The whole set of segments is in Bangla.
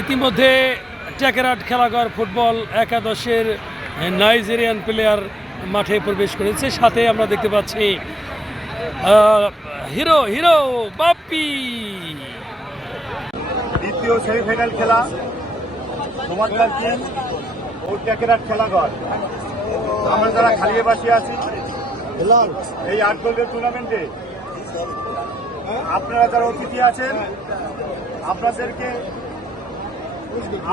ইতিমধ্যে টেকেরাট খেলাঘর ফুটবল একাদশের নাইজেরিয়ান প্লেয়ার মাঠে প্রবেশ করেছে। সাথে আমরা দেখতে পাচ্ছি হিরো হিরো বাপ্পি। দ্বিতীয় সেমিফাইনাল খেলা সমাজদার টিম ও টেকেরাট খেলাঘর। আমরা যারা খালিয়াবাসী আছি এই 8 দলের টুর্নামেন্টে আপনারা যারা অতিথি আছেন আপনাদেরকে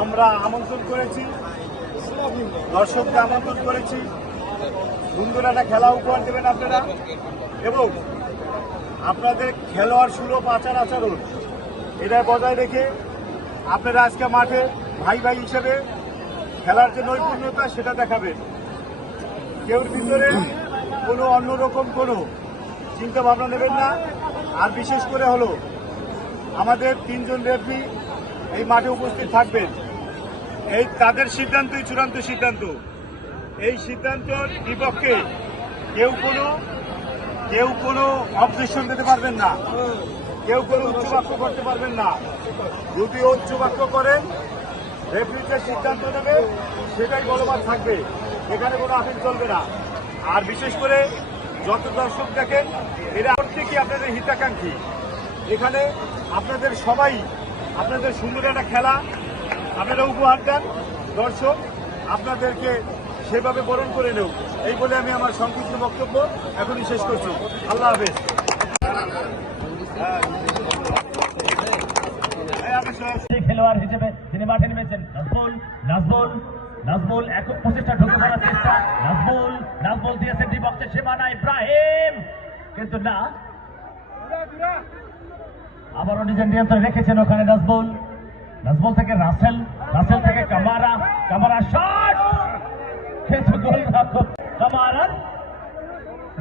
আমরা আমন্ত্রণ করেছি, দর্শককে আমন্ত্রণ করেছি। সুন্দর একটা খেলা উপহার দেবেন আপনারা এবং আপনাদের খেলোয়াড় সুলভ আচার আচরণ এটা বজায় রেখে আপনারা আজকে মাঠে ভাই ভাই হিসেবে খেলার যে নৈপুণ্যতা সেটা দেখাবেন। কেউর ভিতরে কোনো অন্যরকম কোনো চিন্তা ভাবনা নেবেন না। আর বিশেষ করে হলো আমাদের 3 জন রেফারি এই মাঠে উপস্থিত থাকবেন। এই তাদের সিদ্ধান্তই চূড়ান্ত সিদ্ধান্ত। এই সিদ্ধান্তের বিপক্ষে কেউ কোনো অবজেকশন দিতে পারবেন না, কেউ কোনো উচ্চবাক্য করতে পারবেন না। যদি উচ্চবাক্য করেন রেফারি যে সিদ্ধান্ত নেবে সেটাই বলবৎ থাকবে, এখানে কোনো আপিল চলবে না। আর বিশেষ করে যত দর্শক দেখেন এরা প্রত্যেকেই আপনাদের হিতাকাঙ্ক্ষী। এখানে আপনাদের সবাই আপনাদের সুন্দর একটা খেলা আপনারা উপহার দেন, দর্শক আপনাদেরকে সেভাবে বরণ করে নেব। এই বলে আমি আমার সংক্ষিপ্ত বক্তব্য এখনই শেষ করছি। আল্লাহ হাফেজ। খেলোয়াড় হিসেবে তিনি মাঠে নেমেছেন। নাজমুল একক প্রচেষ্টা ঢুকে পড়ার চেষ্টা। নাজমুল দিয়েছেন ডি বক্সের সীমানা ইব্রাহিম, কিন্তু না, আবারও নিজের নিয়ন্ত্রণে রেখেছেন ওখানে নাজমুল থেকে রাসেল থেকে কামারা শট, কিন্তু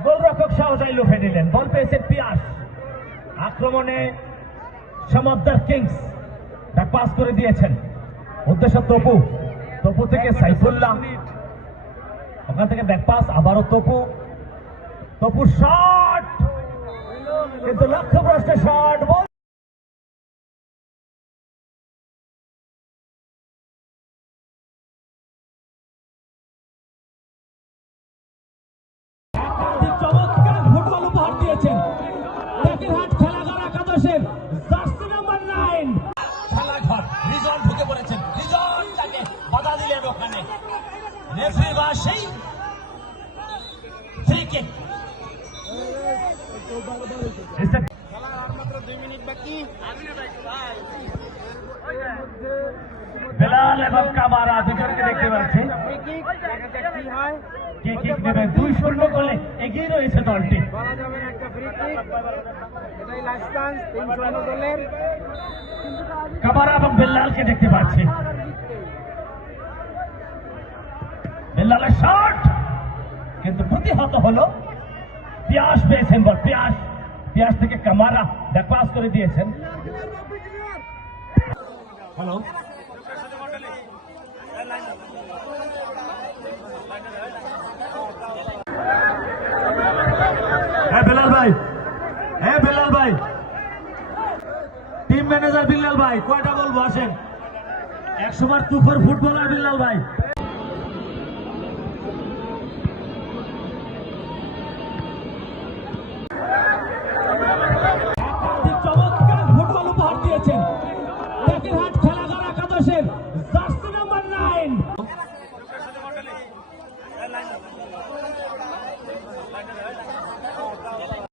গোলরক্ষক সহজাই লুফে নিলেন। বল পেয়েছেন পিয়াস। আক্রমণে সমাদ্দার কিংস ব্যাক পাস করে দিয়েছেন। উদ্দেশ্য তপু থেকে সাইফুল্লাহ, ওখান থেকে ব্যাক পাস, আবারও তপু শট, কিন্তু লক্ষ্যভ্রষ্ট শট। চমৎকার ফুটবল উপহার দিয়েছেন টেকেরহাট খেলাঘর একাদশের জার্সি নাম্বার 9 খেলাঘর। রিজন ঢুকে পড়েছেন, রিজন তাকে বাধা দিলেন ওখানে রেফারি বাসেই ফ্রি কিক। বেলাল এবং কামারা দুজনকে দেখতে পাচ্ছি কিক নেবে। 2-0 গোলে এগিয়ে রয়েছে দলটি। কামারা এবং বেল্লালকে দেখতে পাচ্ছি। বেল্লালের শট কিন্তু প্রতিহত হলো। পিয়াস পেয়েছেন বল, পিয়াস থেকে কামারা ব্যাক পাস করে দিয়েছেন। হ্যালো, বেলাল ভাই, টিম ম্যানেজার বিল্লাল ভাই, কয়টা বলবো আসেন। 100 বার তুফার ফুটবলার বিল্লাল ভাই।